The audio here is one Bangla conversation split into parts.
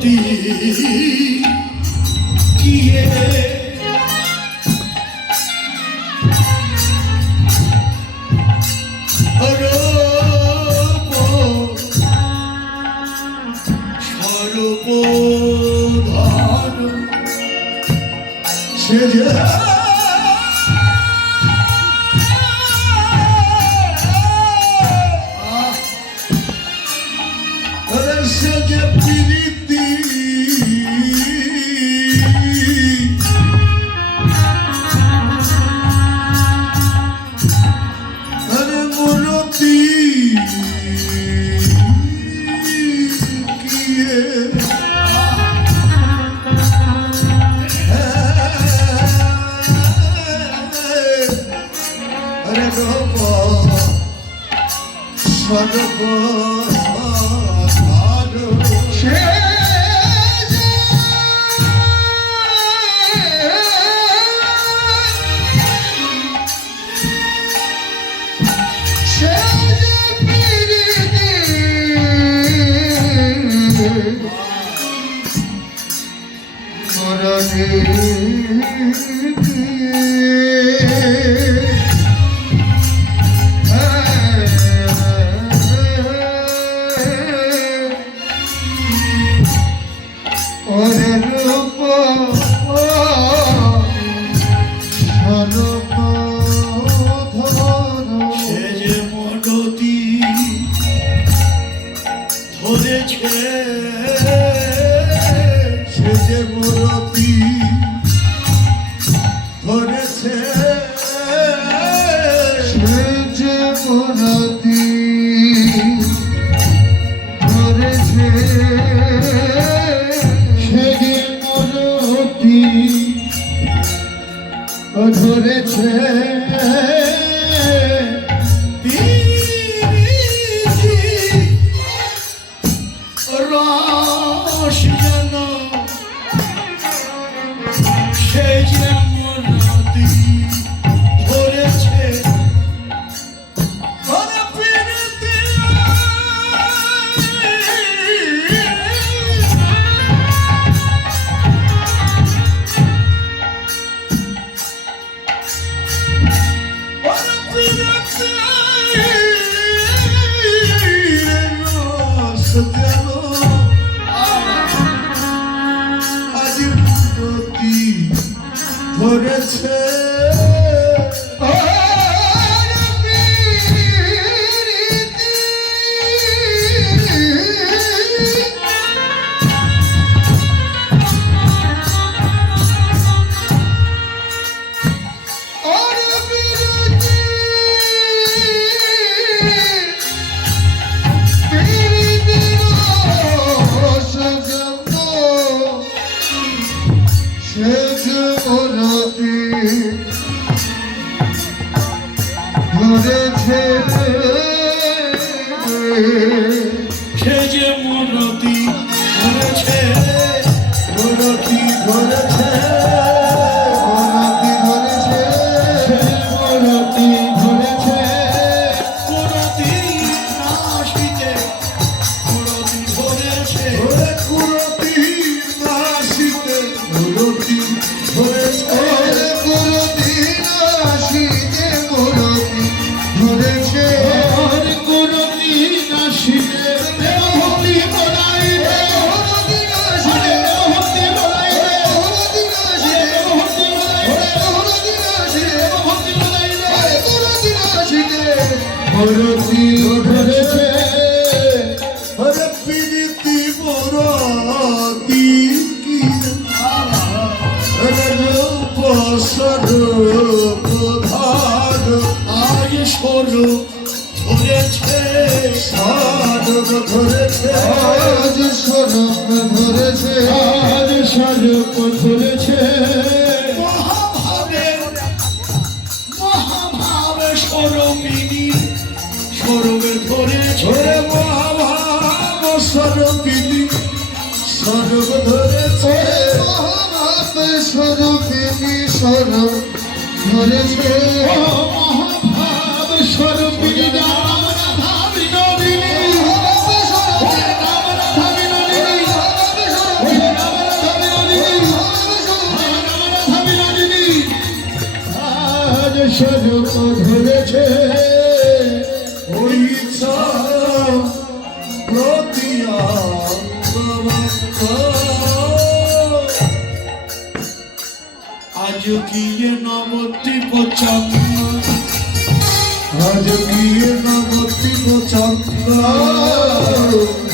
মনতি কিয়ে স্বরূপধার সে যে ধরেছে রস যেন সে যেমন নদী ধরেছে ধরেছে সে যে মনতি ধরেছে মনতি ধরেছে মনতি ধরেছে মনতি নাশিতে মনতি ধরেছে মনতি নাশিতে মনতি ধরেছে মনতি নাশিতে মনতি ধরেছে মরতি ধরেছে হরে প্রীতি মরতি কি রূপ স্বরূপ ধার আজ স্বরূপ ধরেছে স্বরূপ ধরেছে আজ স্বরূপ ধরেছে আজ স্বরূপ ধরেছে মহাভাবে স্বরূপিণী স্বরূপে ধরেছে মহাভাব স্বরূপিণী স্বরূপ ধরেছে মহাভাব স্বরূপিণী স্বরূপ ধরেছে মহাভাব স্বরূপিণী রাধা বিনোদিনী গিয়ে নবদ্বীপ চন্দ্র আজ গিয়ে নবদ্বীপ চন্দ্র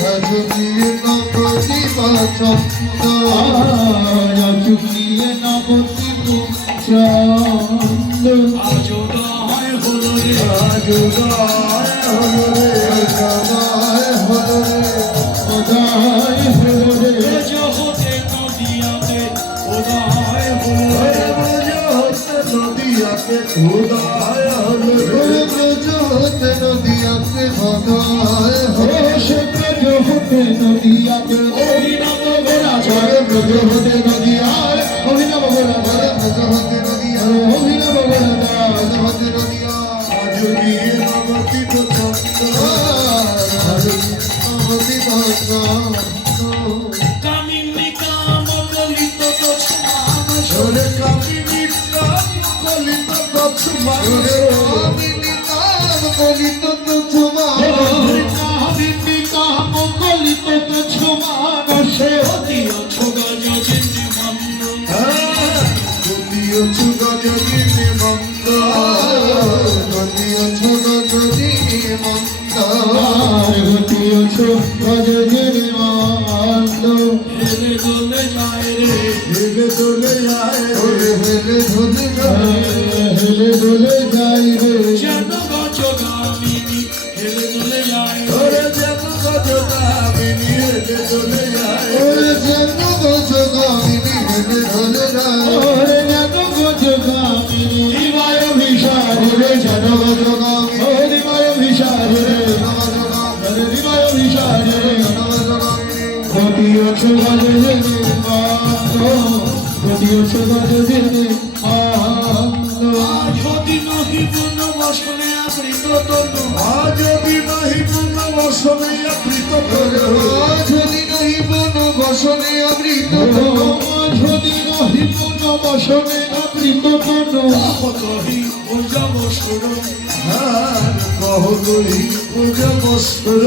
আজ গিয়ে নবদ্বীপ চন্দ্র আজ গিয়ে নবদ্বীপ চন্দ্র আজ উদয় হলো রে আজ উদয় হলো রে উদয় হলো রে উদয় হলো রে হতে নদিয়াতে উদয় হলো রে নদিয়াতে উদয় হলো রে ব্রজ হতে নদিয়াতে উদয় হলো সে ব্রজ হতে নদিয়াতে অভিনব গোরাচার ব্রজ হতে নদিয়ার অভিনব গোরাচার ব্রজ হতে নদিয়া অভিনব গোরাচার ব্রজ হতে নদিয়া আজ গিয়ে নবদ্বীপ চন্দ্র আজ গিয়ে নবদ্বীপ চন্দ্র কামিনী কাম কলিত তছমান সরে কামিনী কাম কলিত তছমান কামিনী কাম কলিত তুছমান কামিনী কাম কলিত তছমান সে অতিয় ছোগা যজিনী মন্দ যদিও যুগ যদি মন্দ যদিও যুগ যদি মন্দ অতিয় ছোগা যজিনী মন্দ হেলে দোলে যায় রে হেলে দোলে যায় ওরে হেলে ধুলি হেলে দোলে যায় রে যেন গজগামিনী হেলে দোলে যায় ওরে যেন গজগামিনী হেলে দোলে যায় ওরে যেন গজগামিনী হেলে ধুলে যায় ওরে যেন গজগামিনী দিবায় ভিসারে রে যেন গজগামিনী ও দিবায় ভিসারে রে গজগামিনী দিবায় ভিসারে রে গজগামিনী ঘটিও ছোগালে জেনে মানো ঘটিও ছোগালে জেনে মানো যদি নহি পুণ্য বসনে আবৃত তনু যদি নহি পুণ্য বসনে আবৃত তনু যদি নহি বন বসনে অমৃত যদি নহি পুণ্য বসনে আবৃত তনু কহি পূজা বসুর কহি পূজা বসুর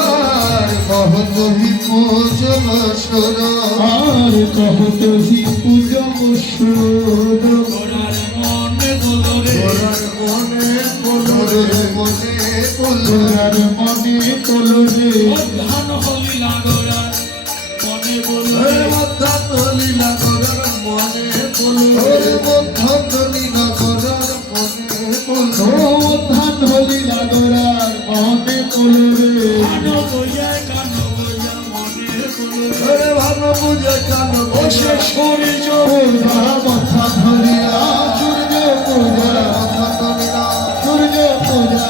আর মহতহি পূজ বসর আর কহি পূজা বসুর গোরার মনে বলো রে গোরার মনে বলো রে মনে বল গোরার মনে বলো রে ধান হলিলা গোরার মনে বলো রে ধান হলিলা গোরার মনে বলো ওরে বন্ধনী না করার মনে বল ধান হলিলা গোরার মনে বলো রে ধান বইয়া কান বইয়া মনে বলো রে ভান বুঝে কান বসে সূর্য পূজা মাথা ধরিয়া সূর্য পূজা সূর্য পূজা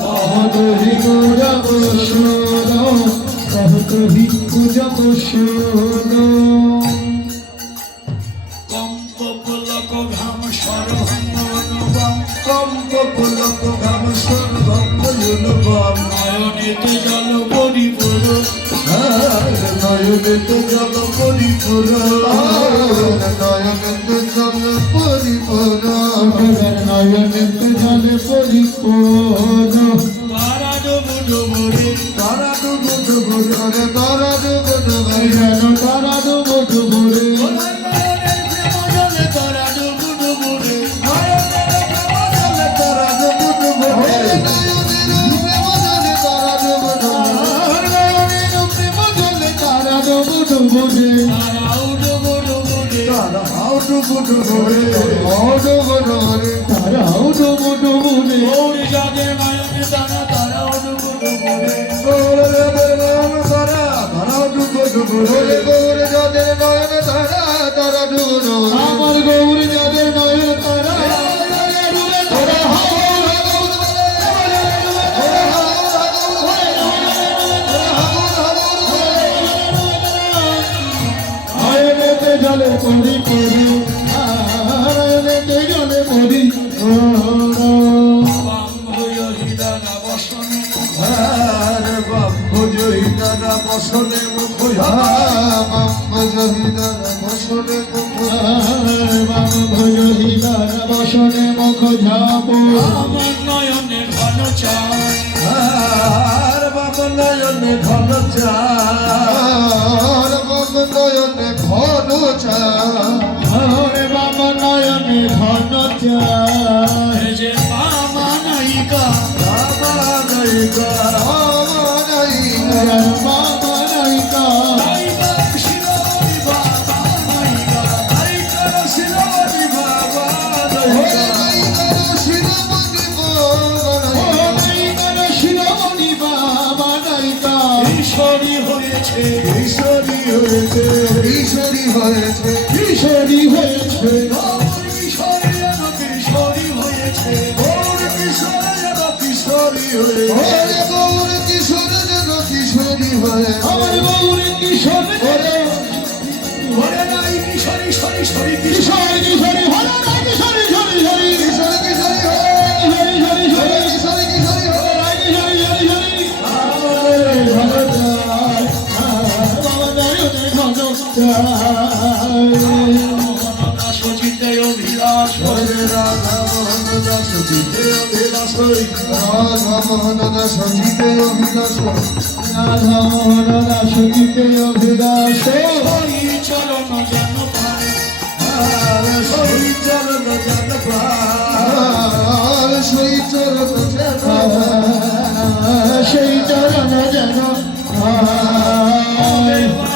কহতহি পূজা বসুর কহতহি পূজা বসুর কম্প পুলক ঘাম সরভঙ্গনবম কম্প পুলক ঘাম সরভঙ্গনবম নয়নেতে জল পরিপুর নয়নেতে জল পরিপুর নয়নেতে জল পরিপূর্ণ নয়নেতে জল পরিপুর তারা ডুবু ডুবু রে তারা ডুবু ডুবু রে ওরে তারা ডুবো ডুবো যেন তারা ডুবু ডুবু রে তারা ডুবু ডুবু রে তারা ডুবু ডুবু রে তারা ডুবু ডুবু রে তারাও ডুবু ডুবু রে তারাও ডুবু ডুবু রে তারাও ডুবু ডুবু রে ওরে যাদের নয়নে তারা তারাও ডুবু ডুবু রে আমার গৌর যাদের নয়ন তারা নয়নেতে জলে পড়ি পড়ি নয়নেতে জলে পড়ি বসনে মুখ বসনে মুখ ঝাপ আমার নয়নে ঘন চায় বাবা নয়নে ঘন চায় নয়নে ঘন চা রে চায় হে যে মামা নায়িকা বাবা নায়িকা বাবা নায়িকা বাবা নায়িকা নায়িকা শিরোমণি বাবা নায়িকা নায়িকার শিরোমণি বাবা নায়িকা নায়িকার শিরোমণি বাবা ও নায়িকা নায়িকার শিরোমণি বাবা নায়িকা ঈশ্বরী হয়েছে ঈশ্বরী হয়েছে ঈশ্বরী হয়েছে কিশোরী হয়েছে গৌর কিশোরী যেন কিশোরী হয়েছে গৌর কিশোর যেন কিশোরী হয়েছে ওরে গৌর কিশোর যেন কিশোরী হয়েছে আমার গৌর কিশোর ওরে নাই কিশোরী সরি সরি কিশোর কিশোরী হলো না কিশোরী সরি সরি কিশোর কিশোরী হয়ে কিশোরী সরি সরি কিশোরী কিশোরী হয়ে কিশোরী সরি সরি আমাদের ভালো চায় বাবা নায়নের ভালো চায় সচিতে অভিলাষ হরে রাধা মোহন দাস জিতে অভিলাষ রাধা মোহন দাস জিতে অভিলাষ রাধা মোহন দাস গীতে অভিলাষ হরি চরণ যেন পায় সেই চরণ জন প্রাণ সেই চরণ জন সেই চরণ যেন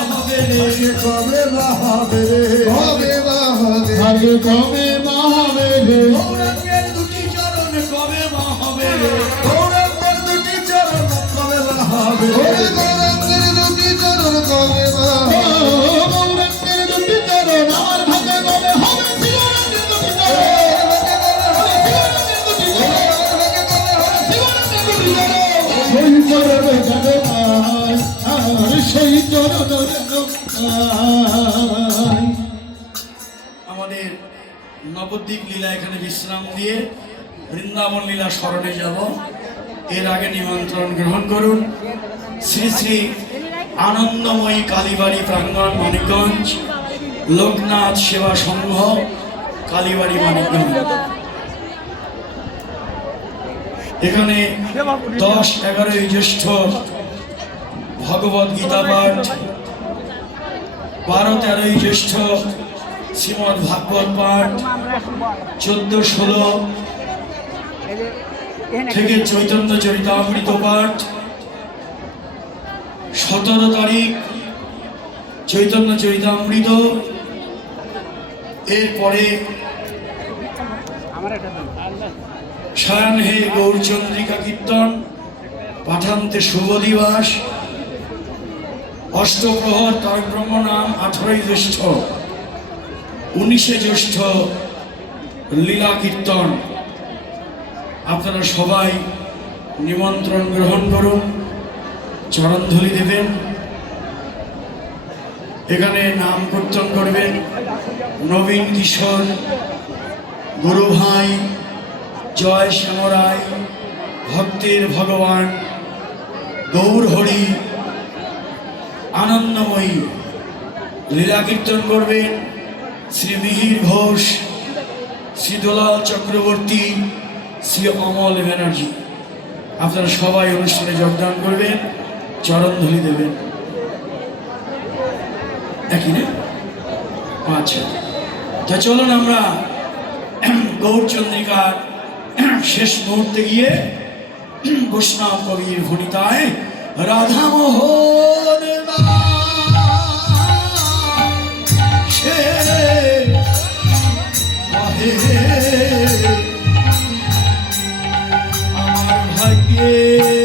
হবে রে কবে বা হবে রে কবে বা হবে আগে কবে মহাবে রে গৌরাঙ্গের দুটি চরণ কবে মা হবে রে গৌরাঙ্গের দুটি চরণ কবে বা হবে ওরে গৌরাঙ্গের দুটি চরণ কবে বা হবে গৌরাঙ্গের দুটি চরণ আমার ভাগে কবে হবে শিবরাঙ্গের দুটি চরণ সেই চরণ যেন পায় আর সেই চরণ যেন পায় আমাদের নবদ্বীপ লীলা এখানে বিশ্রাম দিয়ে বৃন্দাবন লীলা স্মরণে যাব এর আগে নিমন্ত্রণ গ্রহণ করুন শ্রী শ্রী আনন্দময়ী কালীবাড়ি প্রাঙ্গণ মানিকগঞ্জ লোকনাথ সেবা সংঘ কালীবাড়ি মানিকগঞ্জ এখানে 10-11 জ্যৈষ্ঠ ভগবদ গীতা পাঠ 12-13 জ্যৈষ্ঠ শ্রীমদ ভাগবত পাঠ 14-16 থেকে চৈতন্য চরিতামৃত পাঠ 17 তারিখ চৈতন্য চরিতামৃত এরপরে শয়ন হে গৌরচন্দ্রিকা কীর্তন পাঠান্তে শুভ দিবস অষ্টপ্রহর তার ব্রহ্ম নাম 18 জ্যৈষ্ঠ 19 জ্যৈষ্ঠ লীলা কীর্তন আপনারা সবাই নিমন্ত্রণ গ্রহণ করুন চরণধূলি দেবেন এখানে নাম কীর্তন করবেন নবীন কিশোর গুরু ভাই জয় শ্যামরায় ভক্তের ভগবান গৌর হরি আনন্দময়ী লীলা কীর্তন করবেন শ্রী মিহির ঘোষ শ্রী দোলাল চক্রবর্তী শ্রী অমল ব্যানার্জি আপনারা সবাই অনুষ্ঠানে যোগদান করবেন চরণধূলি দেবেন একই না আচ্ছা তা চলুন আমরা গৌরচন্দ্রিকার শেষ মুহূর্তে গিয়ে বৈষ্ণব কবির ভণিতায় রাধামোহন সে আমার ভাগ্যে